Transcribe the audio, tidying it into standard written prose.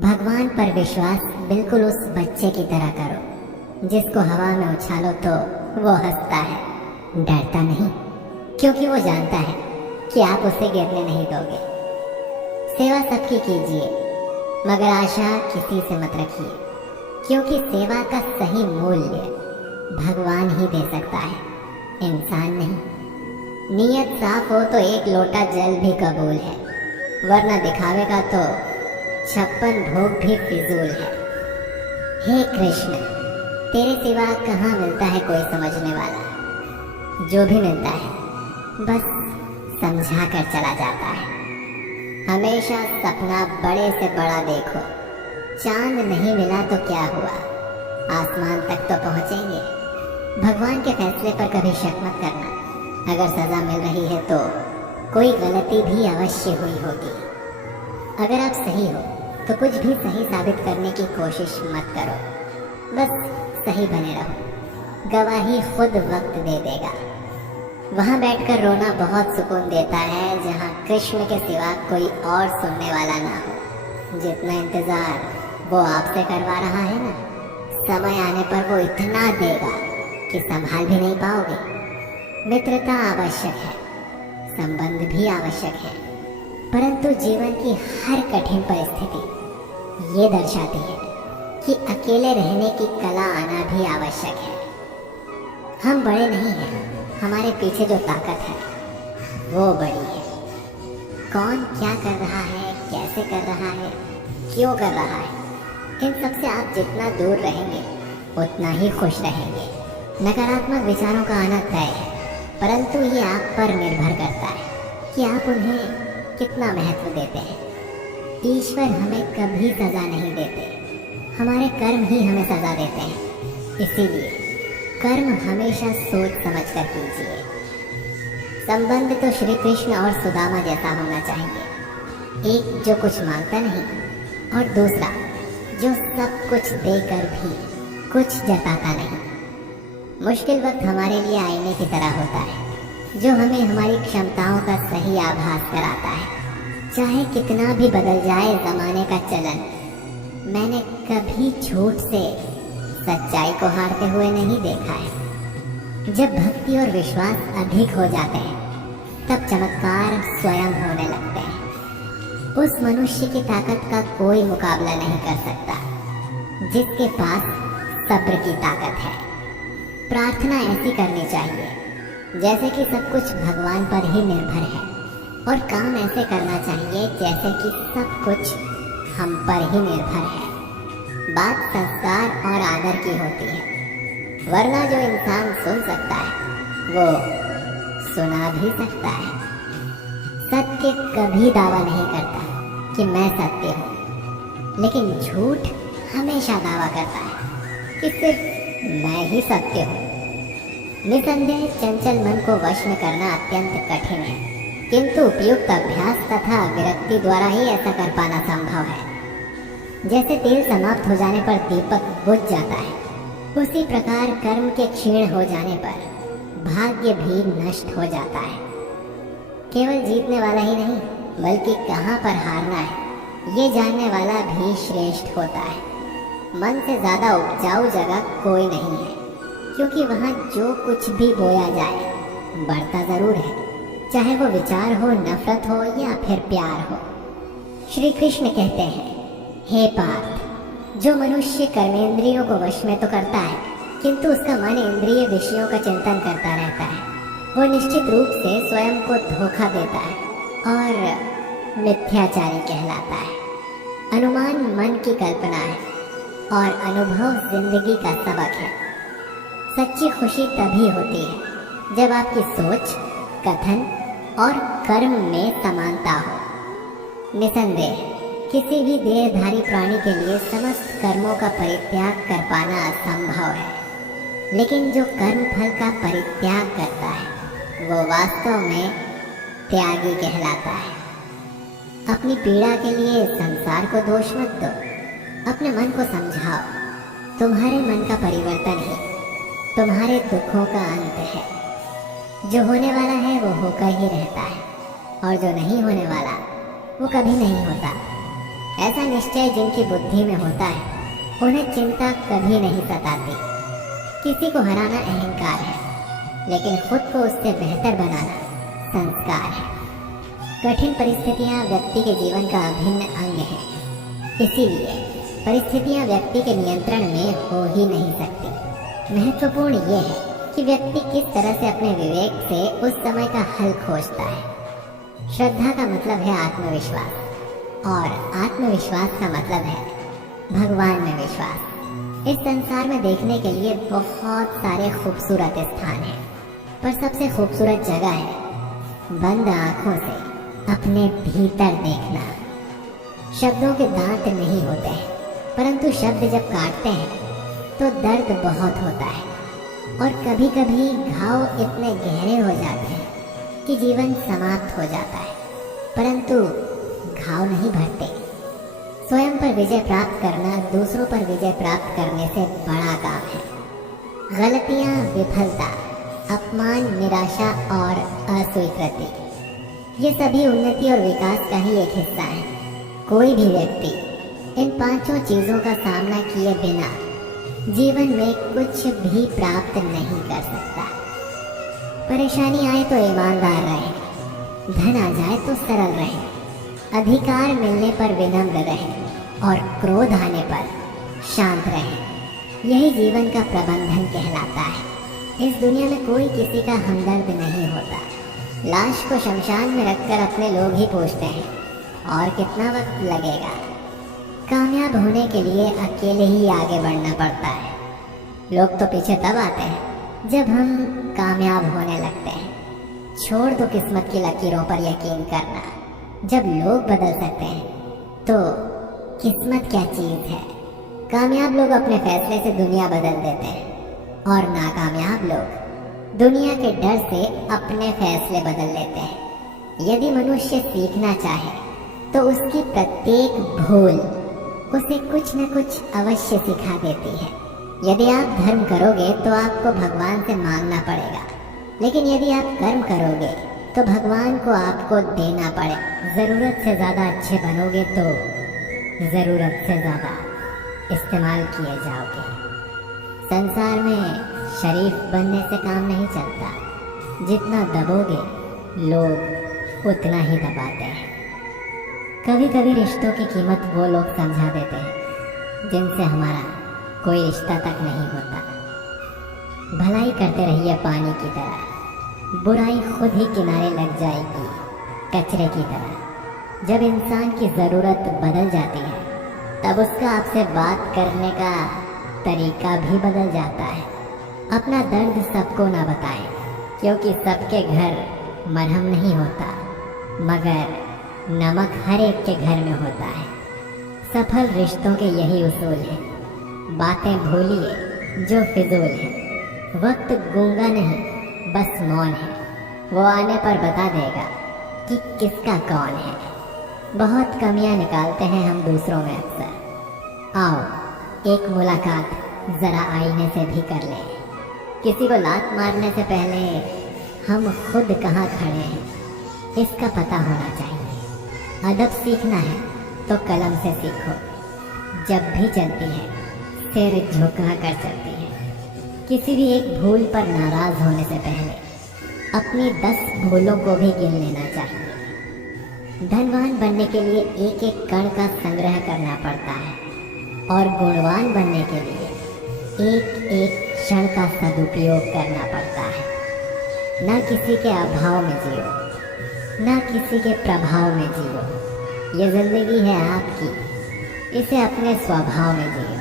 भगवान पर विश्वास बिल्कुल उस बच्चे की तरह करो जिसको हवा में उछालो तो वो हंसता है, डरता नहीं, क्योंकि वो जानता है कि आप उसे गिरने नहीं दोगे। सेवा सबकी कीजिए, मगर आशा किसी से मत रखिए, क्योंकि सेवा का सही मूल्य भगवान ही दे सकता है, इंसान नहीं। नीयत साफ हो तो एक लोटा जल भी कबूल है, वरना दिखावे का तो 56 भोग भी फिजूल है। हे कृष्ण, तेरे सिवा कहाँ मिलता है कोई समझने वाला। जो भी मिलता है बस समझा कर चला जाता है। हमेशा सपना बड़े से बड़ा देखो। चांद नहीं मिला तो क्या हुआ, आसमान तक तो पहुंचेंगे। भगवान के फैसले पर कभी शक मत करना। अगर सजा मिल रही है तो कोई गलती भी अवश्य हुई होगी। अगर आप सही हो तो कुछ भी सही साबित करने की कोशिश मत करो, बस सही बने रहो। गवाही खुद वक्त दे देगा। वहाँ बैठकर रोना बहुत सुकून देता है जहाँ कृष्ण के सिवा कोई और सुनने वाला ना हो। जितना इंतजार वो आपसे करवा रहा है ना, समय आने पर वो इतना देगा कि संभाल भी नहीं पाओगे। मित्रता आवश्यक है, संबंध भी आवश्यक है, परंतु जीवन की हर कठिन परिस्थिति ये दर्शाती है कि अकेले रहने की कला आना भी आवश्यक है। हम बड़े नहीं हैं, हमारे पीछे जो ताकत है वो बड़ी है। कौन क्या कर रहा है, कैसे कर रहा है, क्यों कर रहा है, इन सब से आप जितना दूर रहेंगे उतना ही खुश रहेंगे। नकारात्मक विचारों का आना तय है, परंतु ये आप पर निर्भर करता है कि आप उन्हें कितना महत्व देते हैं। ईश्वर हमें कभी सजा नहीं देते, हमारे कर्म ही हमें सजा देते हैं। इसीलिए कर्म हमेशा सोच समझ कर कीजिए। संबंध तो श्री कृष्ण और सुदामा जैसा होना चाहिए, एक जो कुछ मांगता नहीं और दूसरा जो सब कुछ देकर भी कुछ जताता नहीं। मुश्किल वक्त हमारे लिए आईने की तरह होता है, जो हमें हमारी क्षमताओं का सही आभास कराता है। चाहे कितना भी बदल जाए ज़माने का चलन, मैंने कभी झूठ से सच्चाई को हारते हुए नहीं देखा है। जब भक्ति और विश्वास अधिक हो जाते हैं तब चमत्कार स्वयं होने लगते हैं। उस मनुष्य की ताकत का कोई मुकाबला नहीं कर सकता जिसके पास सब्र की ताकत है। प्रार्थना ऐसी करनी चाहिए जैसे कि सब कुछ भगवान पर ही निर्भर है, और काम ऐसे करना चाहिए जैसे कि सब कुछ हम पर ही निर्भर है। बात संस्कार और आदर की होती है, वरना जो इंसान सुन सकता है वो सुना भी सकता है। सत्य कभी दावा नहीं करता कि मैं सत्य हूँ, लेकिन झूठ हमेशा दावा करता है कि सिर्फ मैं ही सत्य हूँ। निसंदेह चंचल मन को वश में करना अत्यंत कठिन है, किंतु उपयुक्त अभ्यास तथा विरक्ति द्वारा ही ऐसा कर पाना संभव है। जैसे तेल समाप्त हो जाने पर दीपक बुझ जाता है, उसी प्रकार कर्म के क्षीण हो जाने पर भाग्य भी नष्ट हो जाता है। केवल जीतने वाला ही नहीं बल्कि कहाँ पर हारना है ये जानने वाला भी श्रेष्ठ होता है। मन से ज़्यादा उपजाऊ जगह कोई नहीं है, क्योंकि वहाँ जो कुछ भी बोया जाए बढ़ता ज़रूर है, चाहे वो विचार हो, नफरत हो या फिर प्यार हो। श्री कृष्ण कहते हैं, हे पार्थ, जो मनुष्य कर्मेंद्रियों को वश में तो करता है किंतु उसका मन इंद्रिय विषयों का चिंतन करता रहता है, वो निश्चित रूप से स्वयं को धोखा देता है और मिथ्याचारी कहलाता है। अनुमान मन की कल्पना है और अनुभव जिंदगी का सबक है। सच्ची खुशी तभी होती है जब आपकी सोच, कथन और कर्म में समानता हो। निसंदेह किसी भी देहधारी प्राणी के लिए समस्त कर्मों का परित्याग कर पाना असंभव है, लेकिन जो कर्म फल का परित्याग करता है वो वास्तव में त्यागी कहलाता है। अपनी पीड़ा के लिए संसार को दोष मत दो, अपने मन को समझाओ। तुम्हारे मन का परिवर्तन ही तुम्हारे दुखों का अंत है। जो होने वाला है वो होकर ही रहता है, और जो नहीं होने वाला वो कभी नहीं होता। ऐसा निश्चय जिनकी बुद्धि में होता है उन्हें चिंता कभी नहीं सताती। किसी को हराना अहंकार है, लेकिन खुद को उससे बेहतर बनाना संस्कार है। कठिन परिस्थितियां व्यक्ति के जीवन का अभिन्न अंग है, इसीलिए परिस्थितियां व्यक्ति के नियंत्रण में हो ही नहीं सकती। महत्वपूर्ण ये है कि व्यक्ति किस तरह से अपने विवेक से उस समय का हल खोजता है। श्रद्धा का मतलब है आत्मविश्वास, और आत्मविश्वास का मतलब है भगवान में विश्वास। इस संसार में देखने के लिए बहुत सारे खूबसूरत स्थान हैं, पर सबसे खूबसूरत जगह है बंद आंखों से अपने भीतर देखना। शब्दों के दांत नहीं होते हैं, परंतु शब्द जब काटते हैं तो दर्द बहुत होता है, और कभी कभी घाव इतने गहरे हो जाते हैं कि जीवन समाप्त हो जाता है, परंतु घाव नहीं भरते। स्वयं पर विजय प्राप्त करना दूसरों पर विजय प्राप्त करने से बड़ा काम है। गलतियां, विफलता, अपमान, निराशा और अस्वीकृति, ये सभी उन्नति और विकास का ही एक हिस्सा है। कोई भी व्यक्ति इन पांचों चीजों का सामना किए बिना जीवन में कुछ भी प्राप्त नहीं कर सकता। परेशानी आए तो ईमानदार रहे, धन आ जाए तो सरल रहे, अधिकार मिलने पर विनम्र रहे, और क्रोध आने पर शांत रहे। यही जीवन का प्रबंधन कहलाता है। इस दुनिया में कोई किसी का हमदर्द नहीं होता। लाश को शमशान में रखकर अपने लोग ही पूछते हैं, और कितना वक्त लगेगा। कामयाब होने के लिए अकेले ही आगे बढ़ना पड़ता है। लोग तो पीछे तब आते हैं जब हम कामयाब होने लगते हैं। छोड़ दो किस्मत की लकीरों पर यकीन करना। जब लोग बदल सकते हैं तो किस्मत क्या चीज है। कामयाब लोग अपने फैसले से दुनिया बदल देते हैं, और नाकामयाब लोग दुनिया के डर से अपने फैसले बदल लेते हैं। यदि मनुष्य सीखना चाहे तो उसकी प्रत्येक भूल उसे कुछ न कुछ अवश्य सिखा देती है। यदि आप धर्म करोगे तो आपको भगवान से मांगना पड़ेगा, लेकिन यदि आप कर्म करोगे तो भगवान को आपको देना पड़े। ज़रूरत से ज़्यादा अच्छे बनोगे तो ज़रूरत से ज़्यादा इस्तेमाल किए जाओगे। संसार में शरीफ बनने से काम नहीं चलता। जितना दबोगे लोग उतना ही दबाते हैं। कभी कभी रिश्तों की कीमत वो लोग समझा देते हैं जिनसे हमारा कोई रिश्ता तक नहीं होता। भलाई करते रहिए पानी की तरह, बुराई खुद ही किनारे लग जाएगी कचरे की तरह। जब इंसान की ज़रूरत बदल जाती है तब उसका आपसे बात करने का तरीका भी बदल जाता है। अपना दर्द सबको ना बताएं, क्योंकि सबके घर मरहम नहीं होता, मगर नमक हर एक के घर में होता है। सफल रिश्तों के यही उसूल हैं। बातें भूलिए जो फिजूल है। वक्त गूंगा नहीं, बस मौन है। वो आने पर बता देगा कि किसका कौन है। बहुत कमियां निकालते हैं हम दूसरों में अक्सर। आओ एक मुलाकात ज़रा आईने से भी कर लें। किसी को लात मारने से पहले हम खुद कहाँ खड़े हैं इसका पता होना चाहिए। अदब सीखना है तो कलम से सीखो। जब भी चलती है सिर झुका कर चलती है। किसी भी एक भूल पर नाराज होने से पहले अपनी 10 भूलों को भी गिन लेना चाहिए। धनवान बनने के लिए एक एक कण का संग्रह करना पड़ता है, और गुणवान बनने के लिए एक एक क्षण का सदुपयोग करना पड़ता है। ना किसी के अभाव में जियो, ना किसी के प्रभाव में जियो। ये जिंदगी है आपकी, इसे अपने स्वभाव में जियो।